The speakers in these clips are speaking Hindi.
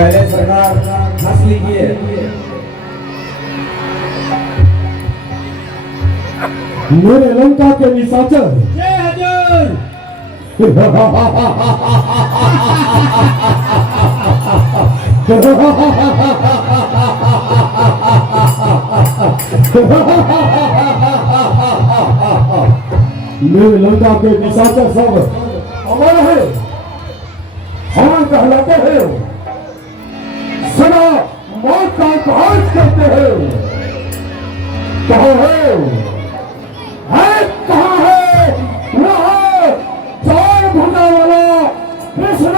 पहले सरकार हंस लीजिए। मेरे लंका के निशाचर जय हजूर। मेरे लंका के निशाचर सब अमर है, हम कहलाते हैं, सदा मौत का उपहास करते हैं। कहाँ है कहाँ है वह चार भुजा वाला कृष्ण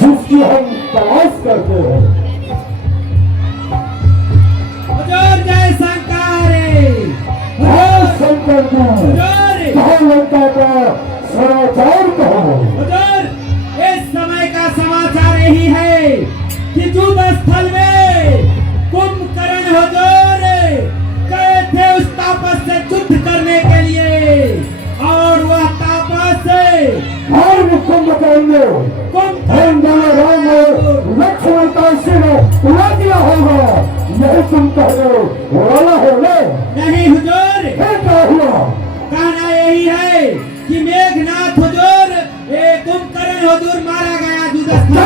जिसकी हम तलाश करते हैं। हजूर जय शंकर। शंकर को कहाँ लंका का समाचार कहो। हजूर इस समय का समाचार यही है कि युद्ध स्थल में कुंभकर्ण हजूर गए थे उस तापस से युद्ध करने के लिए, और वह तापस कुंभकर्ण राम और लक्ष्मण का सिर उड़ा दिया होगा, यही तुम कहने वाला हो ना? नहीं हुजूर, क्या हुआ? कहना यही है कि मेघनाथ हुजूर कुंभकर्ण हुजूर मारा गया युद्ध स्थल में।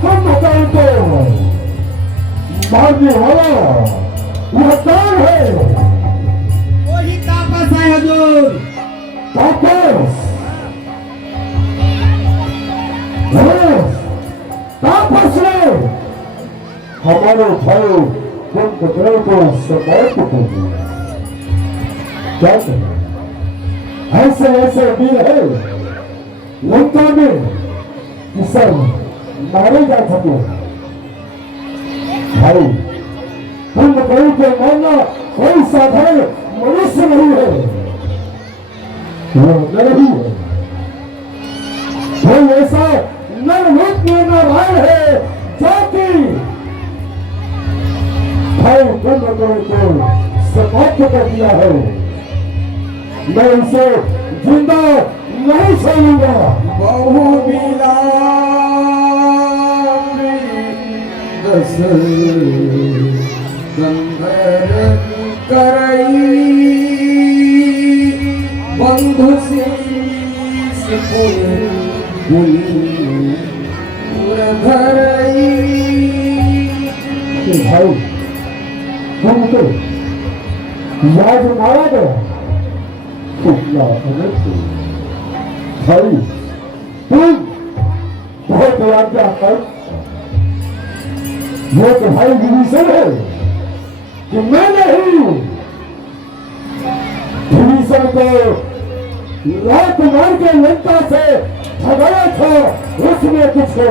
कुंभकर्ण को मारने वाला वह कौन है? वही तापस है हुजूर। तापस तापस ने हमारे भाई कुंभकर्ण को समाप्त कर दिया। क्या करें? ऐसे ऐसे वीर है लंका में कि सब मारे जा सके। भाई कुंभकर्ण को मारना कोई साधारण मनुष्य नहीं है, वो नर ही है। कोई ऐसा नर रूप में नारायण है जो कि भाई कुंभकर्ण को समाप्त कर दिया है। मैं उसे जिंदा नहीं छोड़ूंगा। बहुबिला दस गंधर करई बंधु शीस धरई। भाई तुम तो याद मारा गया भाई, तुम बहुत आज्ञा कर। ये तो भाई विभीषण है कि मैं नहीं। विभीषण को रात मार के लंका से भगाया था, उसमें कुछ है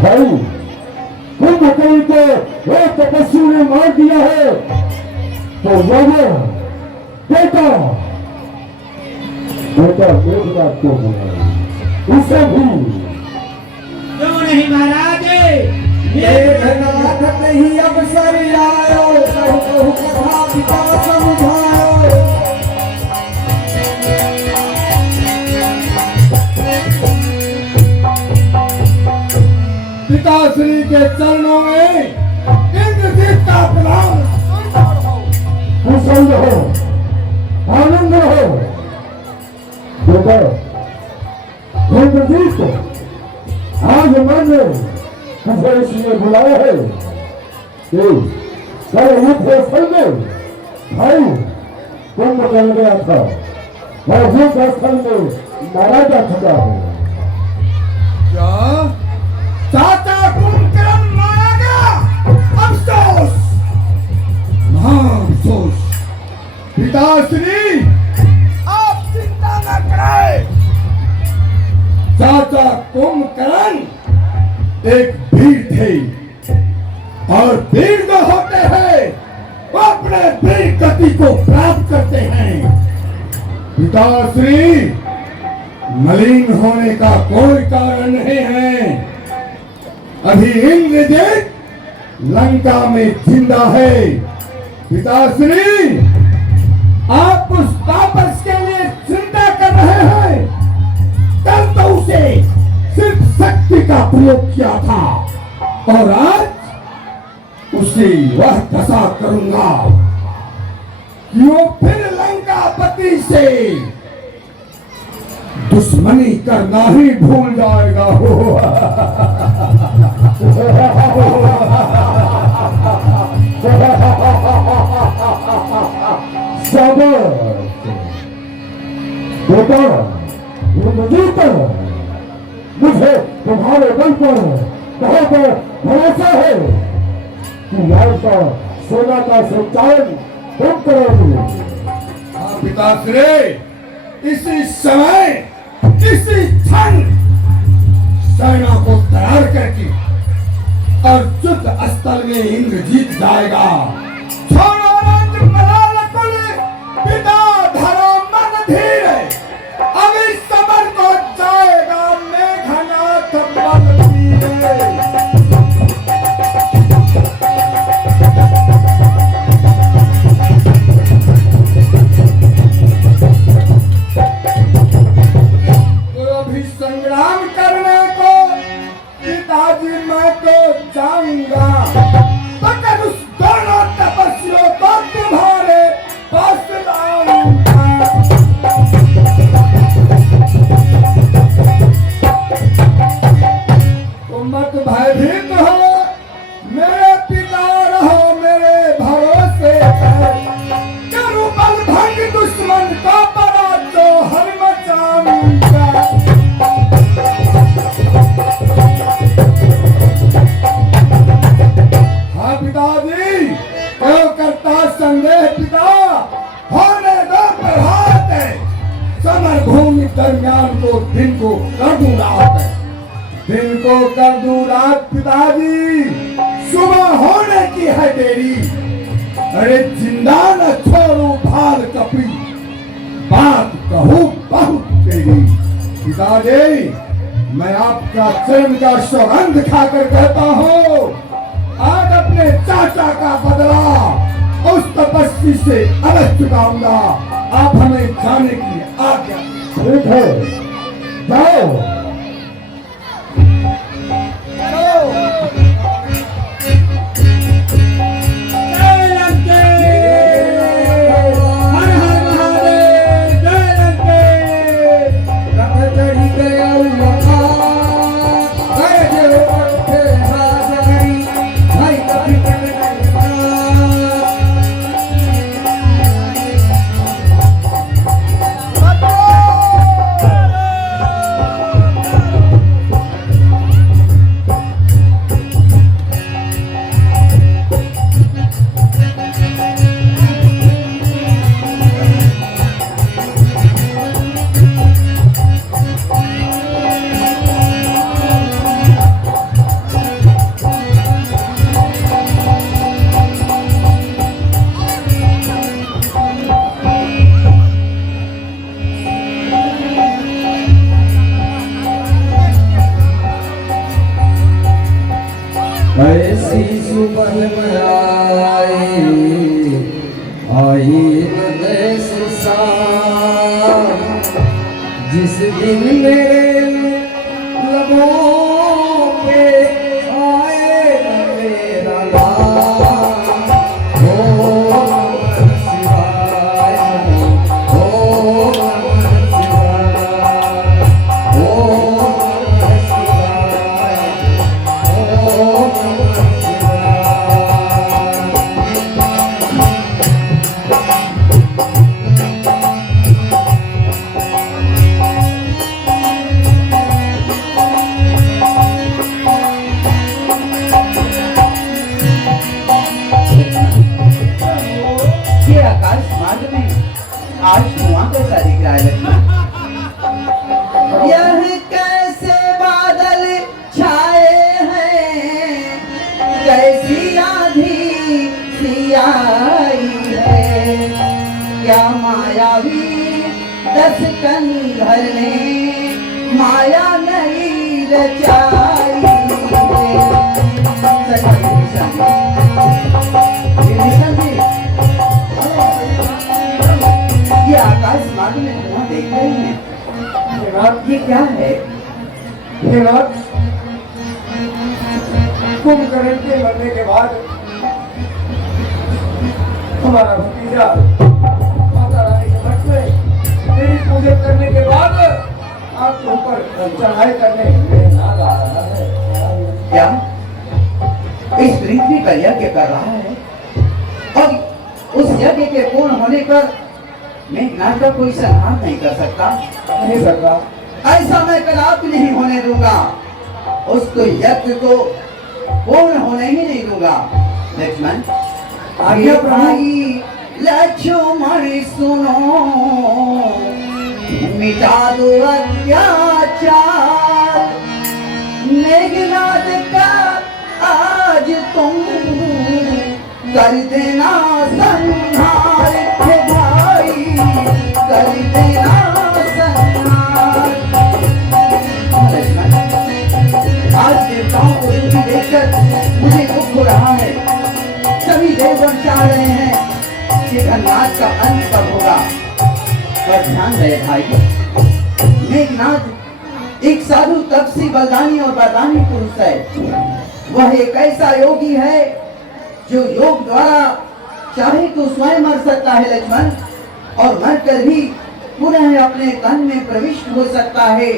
भाई। कुंभकर्ण को एक तपस्वी ने मार दिया है, तो वह बेटा मेघनाथ को उसे भी क्यों नहीं महाराज? मेघनाथ नहीं अवसर आयो, कहु कथा पिता समझायो। पिताश्री के चरणों में इंद्रजीत का प्रणाम। कुशल रहो, आनंद रहो। बेटा इंद्रजीत, आज मैंने तुझे इसलिए बुलाया है कि कल युद्ध स्थल में भाई कुंभकर्ण गया था और युद्ध स्थल में मारा जा चुका है। क्या चाचा कुंभकर्ण मारा गया? अफसोस, महाअफसोस। पिताश्री आप चिंता न करें। चाचा कुंभकर्ण एक वीर थे, और वीर जो होते हैं वो अपने वीर गति को प्राप्त करते हैं। पिताश्री, मलिन होने का कोई कारण नहीं है। अभी इंद्रजीत लंका में जिंदा है। पिताश्री, आप उस तापस के लिए चिंता कर रहे हैं। कल तो उसे सिर्फ शक्ति का प्रयोग किया था और आज उसे वह दशा करूंगा कि वो फिर लंकापति से दुश्मनी करना ही भूल जाएगा। बेटा, मुझे तुम्हारे बल पर बहुत भरोसा है कि यहाँ का सेना का संचालन तुम करोगे। पिताश्री, इसी समय इसी क्षण सेना को तैयार करके और युद्ध स्थल में इंद्र जीत जाएगा। छोड़ो राज्य मलालकुल, पिता धरो मन धीर, अब इस समर को जाएगा मेघनाथ बलवीर। संग्राम करने को पिताजी मैं तो जाऊंगा, मगर उस दोनों तपस्वियों को तुम्हारे पास लाऊंगा। तुम मत भयभीत हो, मेरे पिता रहो मेरे भरोसे पर। करूं बलभंग दुश्मन को पराजो हर मचाऊंगा। हाँ पिताजी, क्यों करता संदेह पिता, होने दो प्रभात है। समर भूमि दरमियान को दिन को कर दूं रात, दिन को कर दूं रात पिताजी, सुबह होने की है देरी। अरे जिंदा न छोड़ू भाल कपी, बात कहूँ बहुत तेरी। पिताजी, मैं आपका चरण का सौगंध खाकर कहता हूँ, आज अपने चाचा का बदला उस तपस्वी से अवश्य चुकाऊंगा। आप हमें जाने की आज्ञा। ठीक है, जाओ। ऐसी सुबह में आई देश शाम, जिस दिन मेरे लबों पे आए मेरा नाम। ओम नमः शिवाय, ओम नमः शिवाय, ओम नमः शिवाय, ओम नमः शिवाय। ये आकाश मार्ग में आज धुआं कैसा दिख रहा है लक्ष्मण? यह कैसे बादल छाए हैं, कैसी आंधी सी आई है। क्या मायावी दस कंधर ने माया नहीं रचाई है। विभीषण जी, देख रहे हैं? ये क्या है? हे नाथ, कुंभकर्ण के मरने के बाद हमारा भतीजा माता रानी के मठ में तेरी पूजा करने के बाद आपके ऊपर चढ़ाई करने के लिए नाग आ रहा है। क्या इस पृथ्वी का यज्ञ कर रहा है और उस यज्ञ के पूर्ण होने पर मेघनाथ का कोई संहार नहीं कर सकता? नहीं सकता। ऐसा मैं कदापि नहीं होने दूंगा। उसको यज्ञ को पूर्ण होने ही नहीं दूंगा। लक्ष्मण, आज्ञा भाई लक्ष्मण सुनो, मिटा दो अत्याचार। मेघनाथ का आज तुम कर देना संहार, हे भाई कर देना संहार। आज देवताओं को दुखी देखकर मुझे दुख हो रहा है। सभी देवगण चाह रहे हैं कि घननाथ का अंत कब होगा। पर ध्यान रहे भाई, मेघनाथ एक साधु, तपस्वी, बलदानी और वरदानी पुरुष है। वह एक ऐसा योगी है जो योग द्वारा चाहे तो स्वयं मर सकता है लक्ष्मण, और मरकर भी पुनः अपने तन में प्रविष्ट हो सकता है।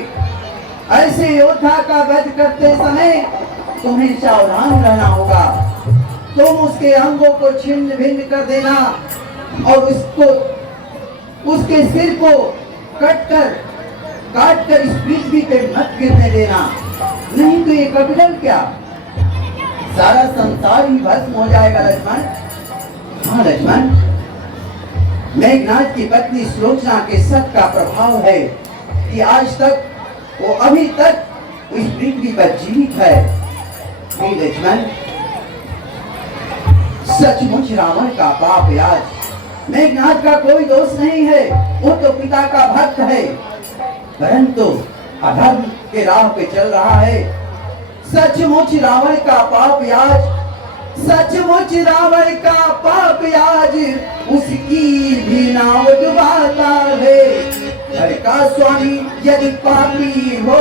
ऐसे योद्धा का वध करते समय तुम्हें सावधान रहना होगा। तुम उसके अंगों को छिन्न भिन्न कर देना और उसके सिर को काट कर इस पृथ्वी पे मत गिरने देना, नहीं तो ये कपिल क्या सारा संसार ही भस्म हो जाएगा लक्ष्मण। हाँ लक्ष्मण, मेघनाथ की पत्नी सुलोचना के सत का प्रभाव है कि आज तक वो अभी तक इस पृथ्वी पर जीवित है। लक्ष्मण, सचमुच रावण का पाप याद मेघनाथ का कोई दोष नहीं है। वो तो पिता का भक्त है, परंतु अधर्म के राह पे चल रहा है। सचमुच रावण का पाप याद, सचमुच रावण का पाप याद उसकी भी नाव डुबाता है। घर का स्वामी यदि पापी हो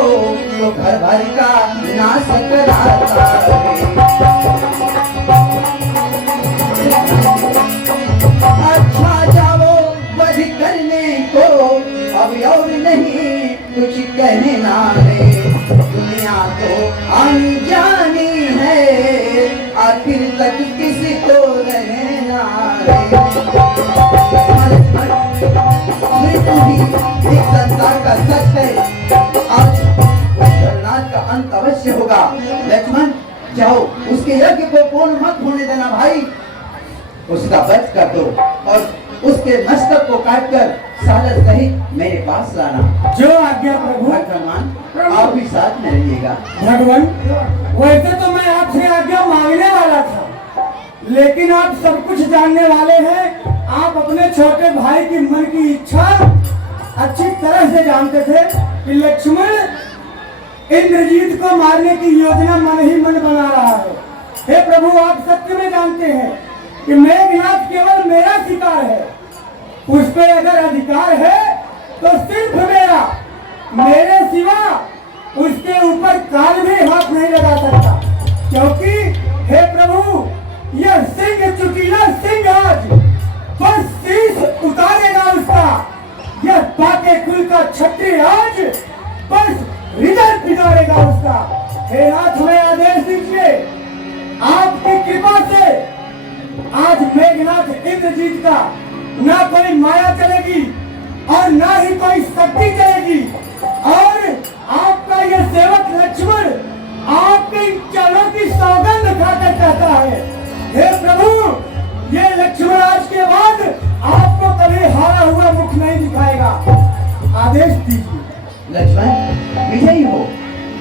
तो घर भर का नाश कराता है। अच्छा जाओ वध करने को, अब और नहीं कुछ कहना है। दुनिया तो अनजानी है, आखिर तक किसको रहना है। मृत्यु ही एक संसार का सच है। आज घननाथ का अंत अवश्य होगा। लक्ष्मण, जाओ उसके यज्ञ को पूर्ण मत होने देना भाई। उसका वध कर दो और उसके मस्तक को काटकर सालर सहित मेरे पास लाना। जो आज्ञा प्रभु। भगवान, आप भी साथ में रहिएगा। भगवान, वैसे तो मैं आपसे आज्ञा मांगने वाला था, लेकिन आप सब कुछ जानने वाले हैं। आप अपने छोटे भाई की मन की इच्छा अच्छी तरह से जानते थे कि लक्ष्मण इंद्रजीत को मारने की योजना मन ही मन बना रहा है। हे प्रभु, आप सत्य में जानते हैं कि मेघनाथ केवल मेरा शिकार है। उस पर अगर अधिकार है तो सिर्फ मेरा, मेरे सिवा उसके ऊपर काल भी हाथ नहीं लगा सकता। क्योंकि हे प्रभु, यह सिंह चुकीला सिंह आज बस शीश उतारेगा उसका। यह पाके कुल का छत्री आज बस हृदय पिघाड़ेगा उसका। हे नाथ, हमें आदेश दीजिए। आपकी कृपा से आज मेघनाथ इंद्रजीत का ना कोई माया चलेगी और ना ही कोई शक्ति चलेगी। और आपका यह सेवक लक्ष्मण आपके चरणों की सौगंध खाकर कहता है, हे प्रभु, ये लक्ष्मण आज के बाद आपको कभी हारा हुआ मुख नहीं दिखाएगा। आदेश दीजिए। लक्ष्मण विजयी हो।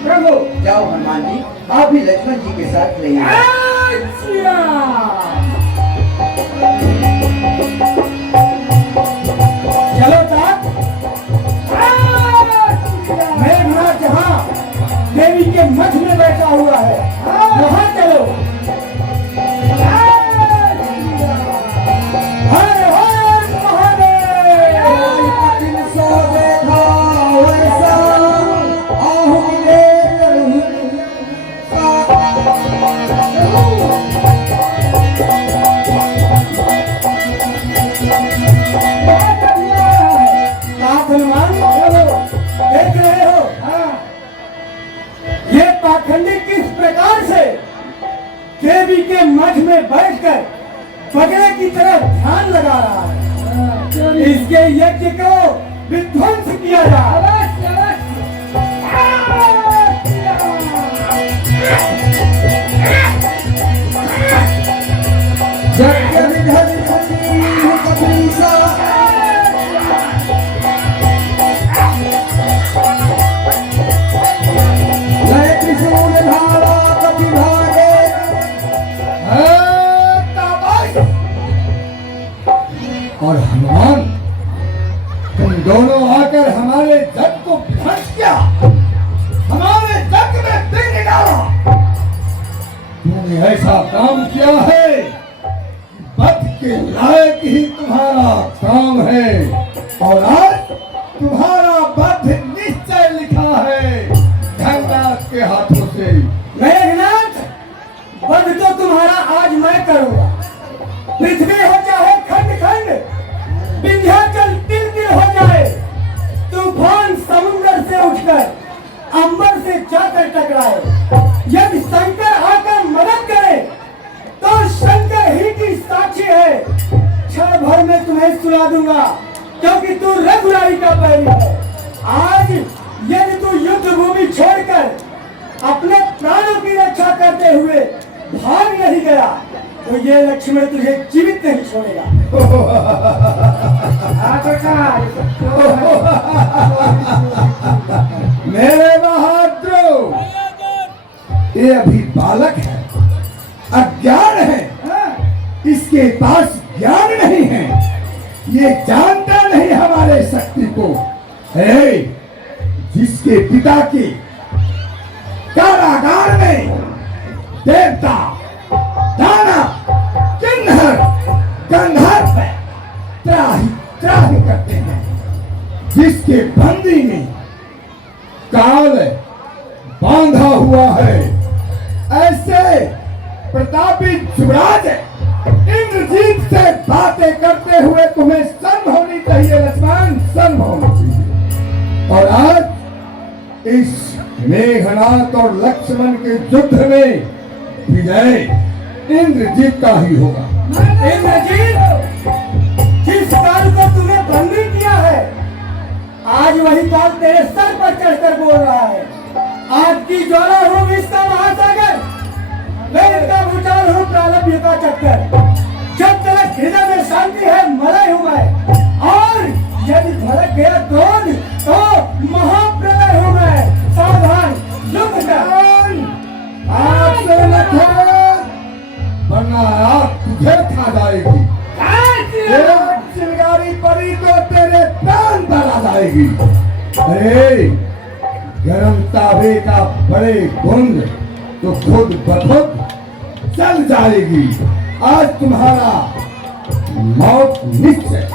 प्रभु, जाओ हनुमान जी, आप भी लक्ष्मण जी के साथ रहिए। चलो तात, मेघनाथ जहाँ देवी के मठ में बैठा हुआ है वहाँ चलो। हर हर महादेव। देवी के मठ में बैठकर बगले की तरफ ध्यान लगा रहा है। इसके यज्ञ को विध्वंस किया जाए। यज्ञ विधि कपीसा लय त्रिशूल धारा कपि भागे और हनुमान, तुम दोनों आकर हमारे जग को ध्वंस किया, हमारे जग में दिन डाला। तुमने ऐसा काम किया है, वध के लायक ही तुम्हारा काम है, और आज तुम्हारा वध निश्चय लिखा है धनराज के हाथों से। मेघनाथ, वध तो तुम्हारा आज मैं करूंगा। पृथ्वी हो चाहे खंड खंड, विंध्याचल तिल तिल हो जाए, तूफान समुद्र से उठकर अंबर से जाकर टकराए, यदि शंकर आकर मदद करे तो शंकर ही की साक्षी है, क्षण भर में तुम्हें सुला दूंगा, क्योंकि तू रघुराई का बैरी है। आज यदि तू युद्ध भूमि छोड़कर अपने प्राणों की रक्षा करते हुए भाग नहीं गया तो ये लक्ष्मण तुझे जीवित नहीं छोड़ेगा। मेरे बहादुर, ये अभी बालक है, अज्ञान है, इसके पास ज्ञान नहीं है, ये जानता नहीं हमारे शक्ति को। है जिसके पिता की कारागार में देवता, दानव, किन्नर, गंधर्व त्राही त्राही करते हैं, जिसके बंदी में काल बांधा हुआ है, ऐसे प्रतापी युवराज इंद्रजीत से बातें करते हुए तुम्हें शर्म होनी चाहिए लक्ष्मण, शर्म होनी चाहिए। और आज इस मेघनाथ और लक्ष्मण के युद्ध में विजय इंद्रजीत का ही होगा। इंद्रजीत, जिस काल को तूने बंदी किया है, आज वही काल तेरे सर पर चढ़कर बोल रहा है। आज की ज्वाला हूँ इसका महासागर, मैं इसका भूचाल हूँ प्रारब्ध का चक्कर। जब तक हृदय में शांति है मलय हूँ मैं, और यदि भड़क गया क्रोध तो महाप्रलय हूँ मैं। सावधान, युद्ध कर। आपसे न खेल, वरना आग तुझे खा जाएगी। एक चिंगारी पड़ी तो तेरे प्राण पर आ जाएगी। अरे गरम ताबे का बड़े गुंद तो खुद बखुद चल जाएगी। आज तुम्हारा मौत निश्चय।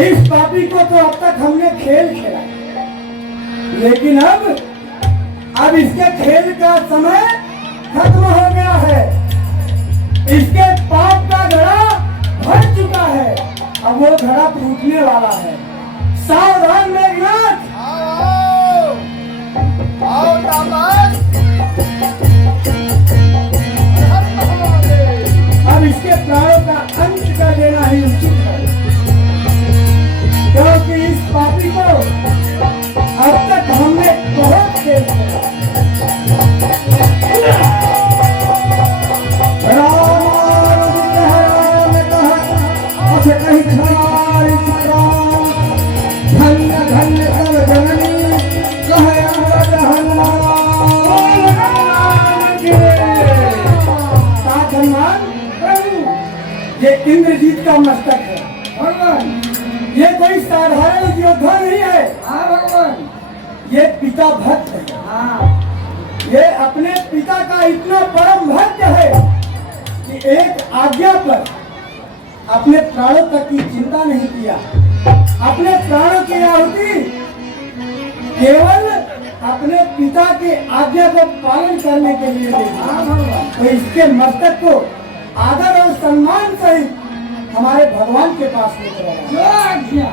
इस पापी को तो अब तक हमने खेल खेला, लेकिन अब इसके खेल का समय खत्म हो गया है। इसके पाप का घड़ा भर चुका है, अब वो घड़ा टूटने वाला है। सावधान मेघनाथ। अब इसके प्राणों का अंत कर देना ही उचित है, क्योंकि इस पापी को अब तक हमने बहुत खेल खेला। कहीं ये इंद्रजीत का मस्तक है भगवान। ये कोई साधारण योद्धा नहीं है। हाँ भगवान। ये पिता भक्त है। हाँ। ये अपने पिता का इतना परम भक्त है कि एक आज्ञा पर अपने प्राणों तक की चिंता नहीं किया। अपने प्राणों की आहुति केवल अपने पिता के आज्ञा को पालन करने के लिए दी। तो इसके मस्तक को आदर और सम्मान सहित हमारे भगवान के पास लेकर आया।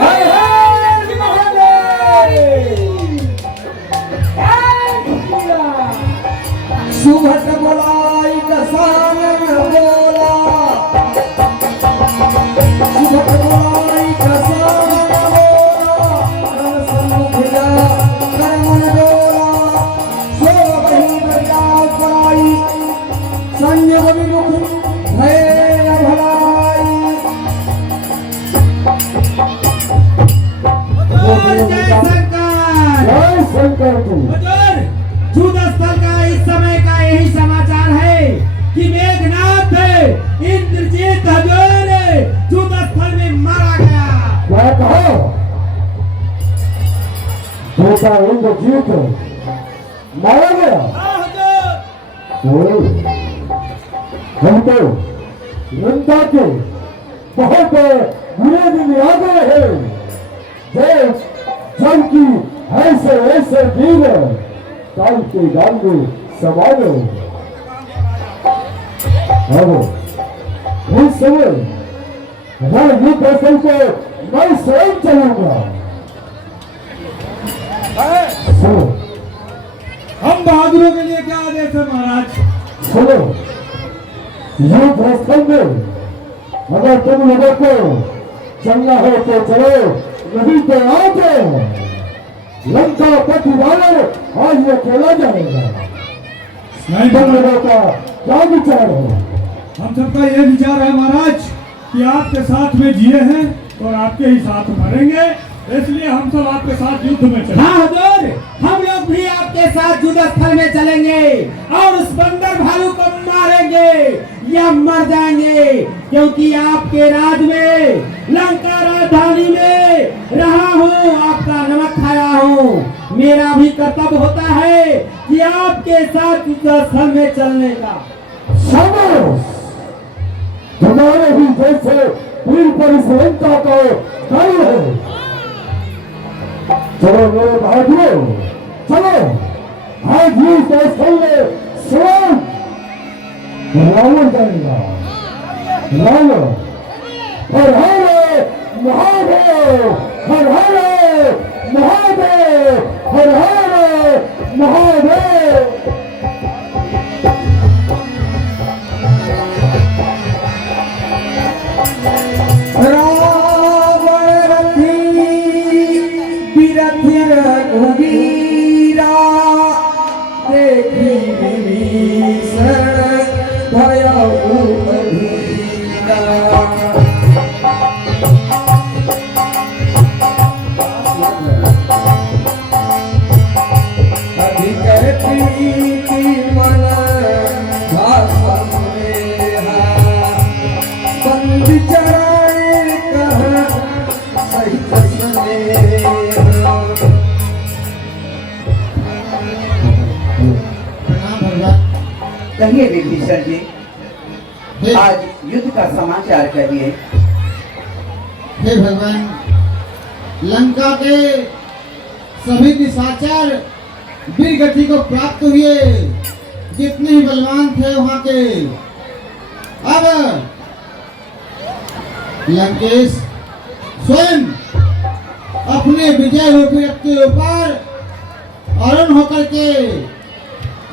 हर हर महादेव। सुभट बोलाई कसान बोला, सुभट बोलाई कसान बोला, रन समुखिला करमन डोला, सो बही बजाओ पराई, संयोग विमुख भय न भलाई। जय शंकर तू। युद्ध स्थल का इस समय का यही समाचार है कि मेघनाथ इंद्रजीत हजूर युद्ध स्थल में मारा गया। क्या कहो? बेटा इंद्रजीत मारा गया? हम तो लंका के बहुत बुरे दिन आ गए हैं जबकि ऐसे ऐसे दिन काल के गाल में सवाल अब इस समय रणनीति असल को मैं स्वयं चलूंगा। सुनो, हम बहादुरों के लिए क्या आदेश है महाराज? सुनो, युद्ध स्थल में अगर तुम लोगों को चलना हो तो चलो, नहीं तो आओ। तो लंका पति वाले आज ये खेला जाएगा। तुम लोगों का क्या विचार है? हम सबका ये विचार है महाराज कि आपके साथ में जिए हैं और आपके ही साथ मरेंगे, इसलिए हम सब आपके साथ युद्ध में चलेंगे। हाँ हुजूर, हम लोग भी आपके साथ युद्ध स्थल में चलेंगे और उस बंदर भालू को मारेंगे या मर जाएंगे, क्योंकि आपके राज में, लंका राजधानी में रहा हूँ, आपका नमक खाया हूँ। मेरा भी कर्तव्य होता है कि आपके साथ युद्ध स्थल में चलने का। तुम्हारे भी जैसे वीर परिश्रमता को कल है। चलो मेरे बहादुरों, चलो आज ही इस स्थल में स्वयं रावण जाएगा। रावण हर हर महादेव, हर हर महादेव, हर हर महादेव। रघुवीरा देखी विभीषण भयउ अधीरा। अधिकर प्रीति मन भाषण मेरा, बंद चरण कह सहित स्नेहा। कहिए विभीषण जी, आज युद्ध का समाचार कहिए। हे भगवान, लंका के सभी निशाचर वीर गति को प्राप्त हुए, जितने ही बलवान थे वहां के, अब लंकेश स्वयं अपने विजय रूपी रथ के ऊपर आरूढ़ होकर के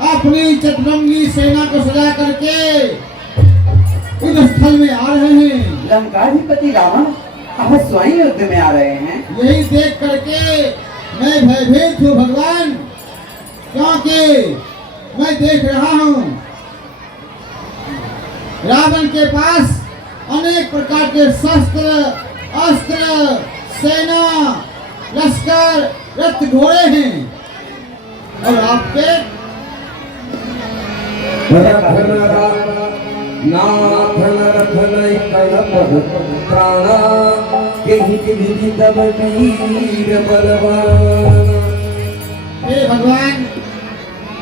अपनी चतुरंगी सेना को सजा करके युद्ध स्थल में आ रहे हैं। लंकाधिपति रावण अब स्वयं युद्ध में आ रहे हैं। यही देख करके मैं भयभीत हूँ भगवान, क्योंकि मैं देख रहा हूँ रावण के पास अनेक प्रकार के शस्त्र, अस्त्र, सेना, लश्कर, रथ, घोड़े हैं, और आपके नाथ नरथन कलपद प्राणा केहि के विधि तब वीर बलवान। हे भगवान,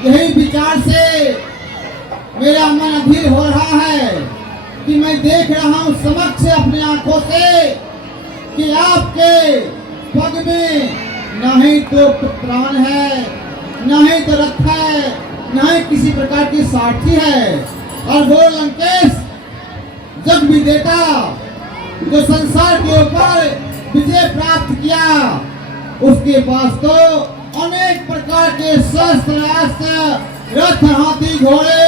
यही विचार से मेरा मन अधीर हो रहा है कि मैं देख रहा हूँ समक्ष अपनी आंखों से कि आपके पग में न ही तो प्राण है, न ही तो रथ है, न ही किसी प्रकार की सारथी है। और वो लंकेश जग विजेता जो संसार के ऊपर विजय प्राप्त किया, उसके पास तो अनेक प्रकार के शस्त्र अस्त्र, रथ, हाथी, घोड़े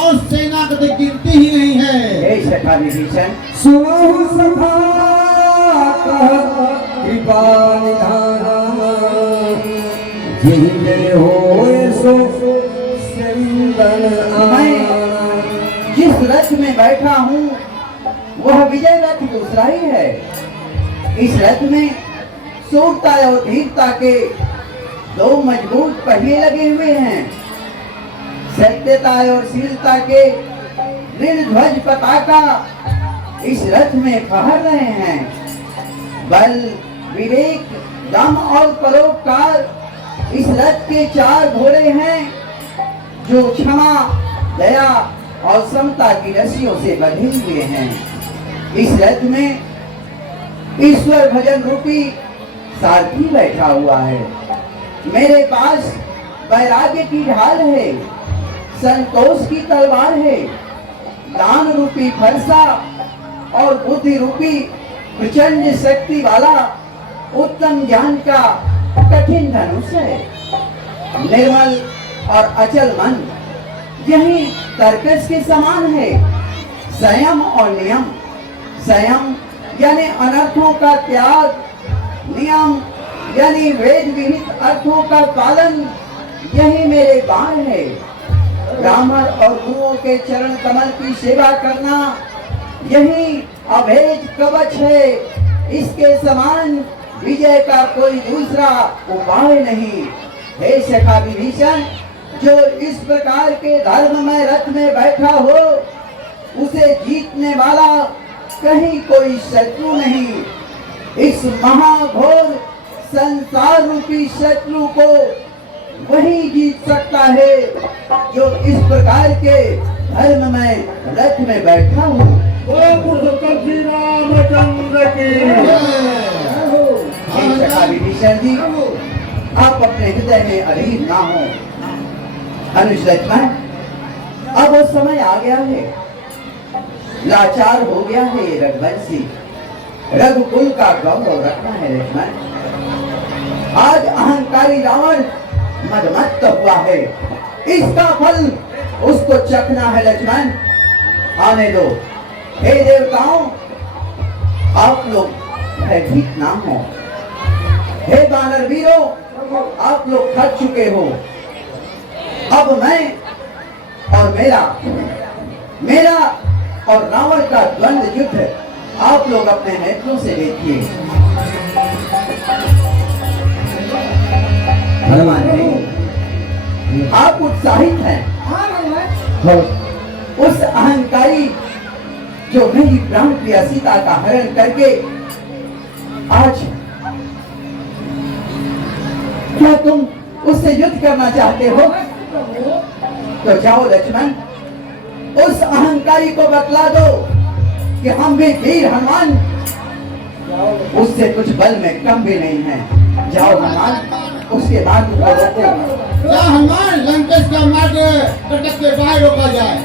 और सेना की तो गिनती ही नहीं है। हे सखा विभीषण, सुनहु सखा कृपा निधाना जिहि जय होय सो सिंदन मैं जिस रथ में बैठा हूँ वह विजय रथ दूसरा ही है। इस रथ में सूरता और धीरता के दो मजबूत पहिए लगे हुए हैं। सत्यता और शीलता के निर्ध्वज पताका इस रथ में फहर रहे हैं। बल, विवेक, दम और परोपकार इस रथ के 4 घोड़े हैं जो क्षमा, दया और समता की रस्सियों से बंधे हुए हैं। इस रथ में ईश्वर भजन रूपी सारथी बैठा हुआ है। मेरे पास वैराग्य की ढाल है, संतोष की तलवार है, दान रूपी फरसा और बुद्धि रूपी प्रचंड शक्ति वाला उत्तम ज्ञान का कठिन धनुष है। निर्मल और अचल मन यही तर्कस के समान है। संयम और नियम, संयम यानी अनर्थों का त्याग, नियम यानी वेद विहित अर्थों का पालन, यही मेरे बाण है। ब्राह्मण और गुरुओं के चरण कमल की सेवा करना यही अभेद कवच है। इसके समान विजय का कोई दूसरा उपाय नहीं। हे सखा विभीषण, जो इस प्रकार के धर्म में रथ में बैठा हो, उसे जीतने वाला कहीं कोई शत्रु नहीं। इस महाघोर संसार रूपी शत्रु को वही जीत सकता है जो इस प्रकार के धर्म में रथ में बैठा हो। विभीषण जी, आप अपने हृदय में अधीर ना हो। अनुज लक्ष्मण, अब वो समय आ गया है, लाचार हो गया है ये रघुवंशी। रघुकुल का गौरव रखना है लक्ष्मण। आज अहंकारी रावण मदमत्त हुआ है, इसका फल उसको चखना है लक्ष्मण। आने दो। हे देवताओं, आप लोग भयभीत ना हो। हे वानर वीरों, आप लोग थक चुके हो। अब मैं और मेरा और रावण का द्वंद्व युद्ध आप लोग अपने नेत्रों से देखिए। हनुमान जी, आप उत्साहित हैं। उस अहंकारी जो मेरी प्राण प्रिया सीता का हरण करके आज, क्या तुम उससे युद्ध करना चाहते हो? तो जाओ लक्ष्मण, उस अहंकारी को बतला दो कि हम भी वीर हनुमान उससे कुछ बल में कम भी नहीं है। जाओ हनुमान, उसके बाद हनुमान लंकेश का मार्ग कटक के बाहर रोका जाए।